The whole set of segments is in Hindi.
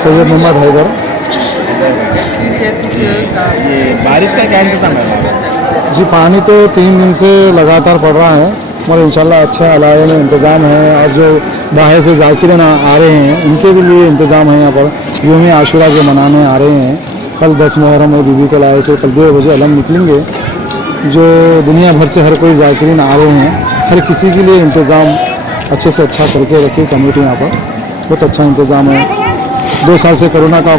सैयद मोहम्मद हैदर। ये बारिश का क्या इंतजाम है? जी पानी तो 3 दिन से लगातार पड़ रहा है और इंशाल्लाह अच्छा इलाके में इंतज़ाम है। और जो बाहर से ज़ाकिरीन आ रहे हैं उनके भी लिए इंतज़ाम है। यहाँ पर यौम आशूरा जो मनाने आ रहे हैं, कल 10 मुहर्रम है, बीबी के लाए से कल 1:30 बजे अलम निकलेंगे। जो दुनिया भर से हर कोई ज़ाकिरीन आ रहे हैं, हर किसी के लिए इंतज़ाम अच्छे से अच्छा करके रखी कमेटी। यहाँ पर बहुत अच्छा इंतज़ाम है। 2 साल से कोरोना का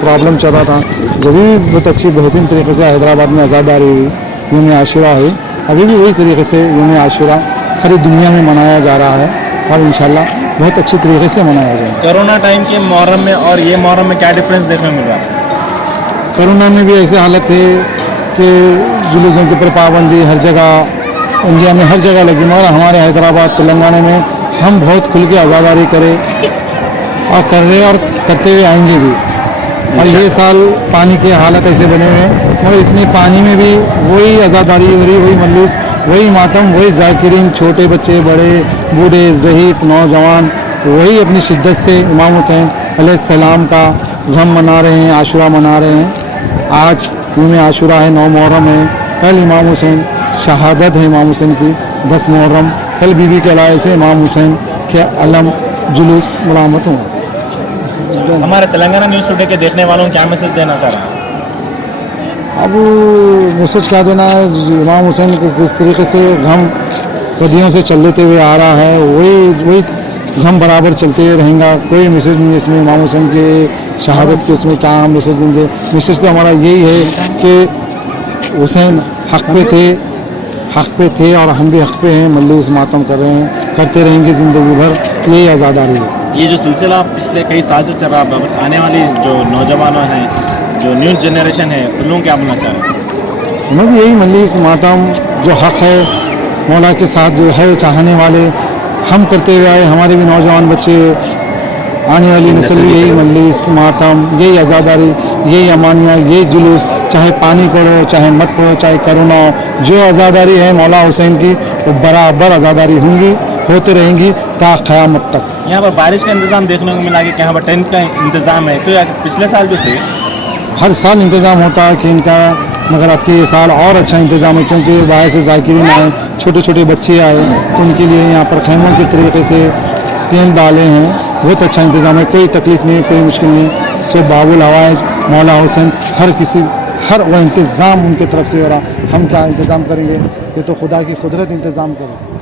प्रॉब्लम चल रहा था, जब भी बहुत अच्छी बेहतरीन तरीके से हैदराबाद में आज़ादारी हुई, यौम आशूरा हुई। अभी भी वही तरीके से यौम आशूरा सारी दुनिया में मनाया जा रहा है और इंशाल्लाह बहुत अच्छी तरीके से मनाया जाएगा। कोरोना टाइम के मुहर्रम में और ये मुहर्रम में क्या डिफरेंस देखने मिल रहा है? कोरोना में भी ऐसे हालत थे कि जुलूसों के ऊपर पाबंदी हर जगह इंडिया में हर जगह लगी, मगर हमारे हैदराबाद तेलंगाना में हम बहुत खुल के आज़ादारी करे और कर रहे और करते हुए आएंगे भी। और ये साल पानी के हालत ऐसे बने हुए हैं, मगर इतने पानी में भी वही आज़ादारी हो रही, वही मजलिस, वही मातम, वही ज़ाकिरीन, छोटे बच्चे, बड़े, बूढ़े, ज़ईफ़, नौजवान, वही अपनी शिद्दत से इमाम हुसैन अलैहिस्सलाम का गम मना रहे हैं, आशूरा मना रहे हैं। आज यौम आशूरा है, 9 मुहर्रम है, कल इमाम हुसैन शहादत है इमाम हुसैन की 10 मुहर्रम, कल बीबी के लाए से इमाम हुसैन के अलम जुलूस मुलामत होंगे। हमारे तेलंगाना न्यूज़ टुडे के देखने वालों को क्या मैसेज देना चाह रहे हैं? अब मैसेज क्या देना है, इमाम हुसैन को जिस तरीके से गम सदियों से चलते हुए आ रहा है, वही गम बराबर चलते हुए रहेगा। कोई मैसेज नहीं है इसमें इमाम हुसैन के शहादत के, उसमें क्या हम मैसेज देंगे। मैसेज तो हमारा यही है कि हुसैन हक़ पे थे और हम भी हक़ पे हैं, मजलिस मातम कर रहे हैं, करते रहेंगे ज़िंदगी भर, यही आज़ादारी है। ये जो सिलसिला पिछले कई साल से चल रहा है, आने वाली जो नौजवान हैं, जो न्यू जनरेशन है, उन लोगों को क्या बोलना चाह रहे हैं? उन्हें भी यही मजलिस मातम जो हक़ है मौला के साथ जो है चाहने वाले हम करते हुए आए, हमारे भी नौजवान बच्चे, आने वाली नस्ल भी यही मजलिस मातम, यही आज़ादारी, यही अमानिया, यही जुलूस, चाहे पानी पड़ो, चाहे मत पड़ो, चाहे कोरोना हो, जो आज़ादारी है मौला हुसैन की वो बराबर आज़ादारी होंगी, होते रहेंगी ता क़यामत तक। यहाँ पर बारिश का इंतजाम देखने को मिला कि यहाँ पर टेंट का इंतजाम है, तो पिछले साल भी थे। हर साल इंतज़ाम होता है कि इनका, मगर अब के साल और अच्छा इंतज़ाम है क्योंकि बाहर से ज़ाकिरीन आए, छोटे छोटे बच्चे आए, तो उनके लिए यहाँ पर खैमों के तरीके से टेंट डाले हैं। बहुत अच्छा इंतज़ाम है, कोई तकलीफ़ नहीं, कोई मुश्किल नहीं। सो बाबुल हवाइज मौला हुसैन हर वो इंतज़ाम उनके तरफ से हो रहा। हम क्या इंतज़ाम करेंगे, ये तो खुदा की कुदरत इंतज़ाम करे।